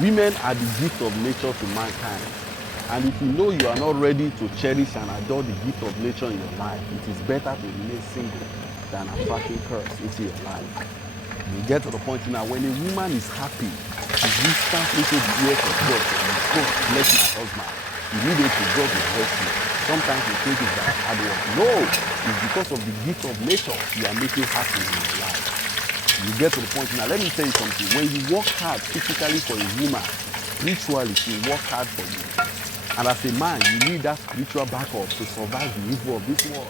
Women are the gift of nature to mankind. And if you know you are not ready to cherish and adore the gift of nature in your life, it is better to remain single than attracting curse into your life. You get to the point now, when a woman is happy, she instantly to the ears of God. God bless my husband. Immediately God will bless you. Sometimes you think it's by hard work. No, it's because of the gift of nature you are making happy in your life. You get to the point now, let me tell you something. When you work hard physically for a woman, spiritually she work hard for you. And as a man, you need that spiritual backup to survive the evil of this world.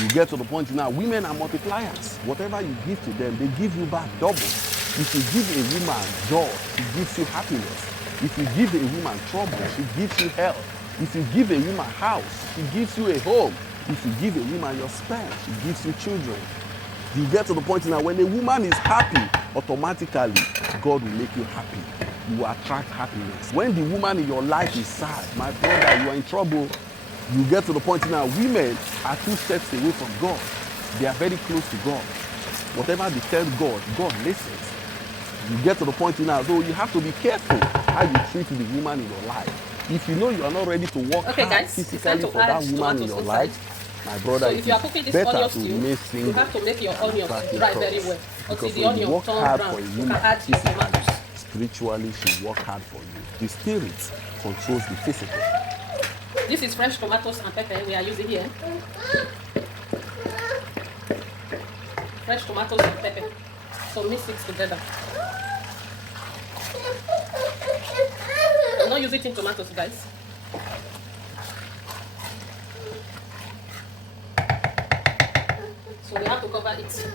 You get to the point now, women are multipliers. Whatever you give to them, they give you back double. If you give a woman joy, she gives you happiness. If you give a woman trouble, she gives you health. If you give a woman house, she gives you a home. If you give a woman your sperm, she gives you children. You get to the point now, when a woman is happy, automatically God will make you happy. You will attract happiness. When the woman in your life is sad, my brother, you are in trouble. You get to the point now, women are 2 steps away from God. They are very close to God. Whatever they tell God, God listens. You get to the point now, so you have to be careful how you treat the woman in your life. If you know you are not ready to work hard physically for that woman in your life, my brother, so if you are cooking this onion stew, you have to make your onions dry very well. Because when you work hard for a woman physically, spiritually she work hard for you. The spirit controls the physical. This is fresh tomatoes and pepper we are using here. Fresh tomatoes and pepper. So mix it together. I'm not using tomatoes, guys. So we have to cover it.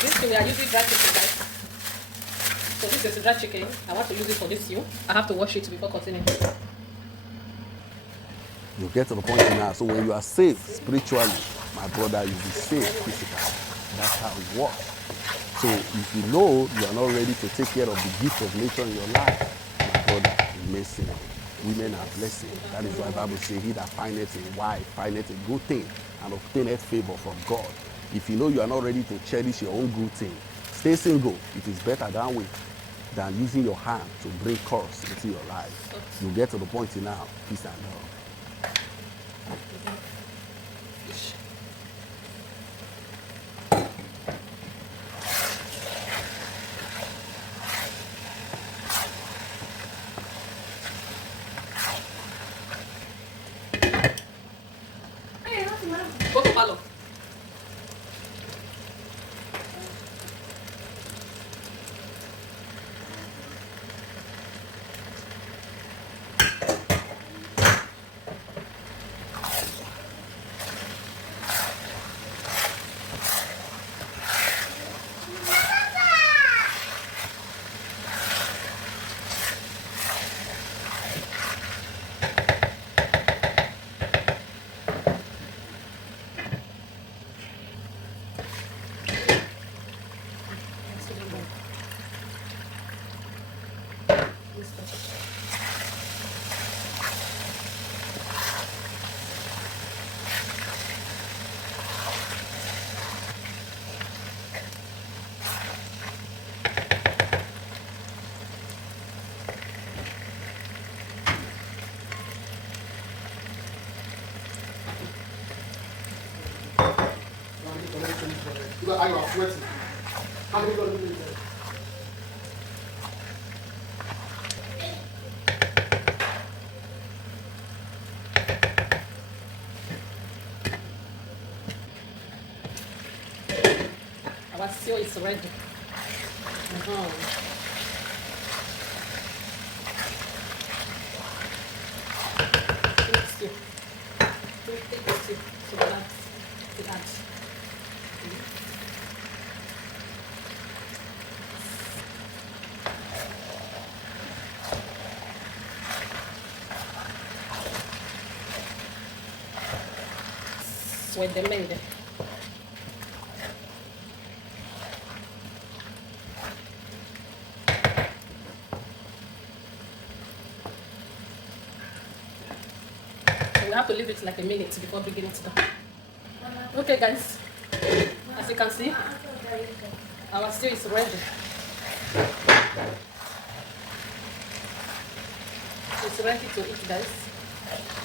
This thing we are using dry chicken, guys. So this is dry chicken. I want to use it for this stew. I have to wash it before continuing. You get to the point now. So when you are safe spiritually, my brother, you'll be safe physically. That's how it works. So if you know you are not ready to take care of the gift of nature in your life, my brother, remain single. Women are blessed. That is why the Bible says, he that findeth a wife findeth a good thing and obtaineth favor from God. If you know you are not ready to cherish your own good thing, stay single. It is better that way than using your hand to bring curse into your life. You get to the point now, peace and love. Go to palo. Are you sweating? How are you going to do that? Our stew is ready. Suavemente. So we have to leave it like a minute before bringing it down. Okay, guys, as you can see, our stew is ready. It's ready to eat, guys.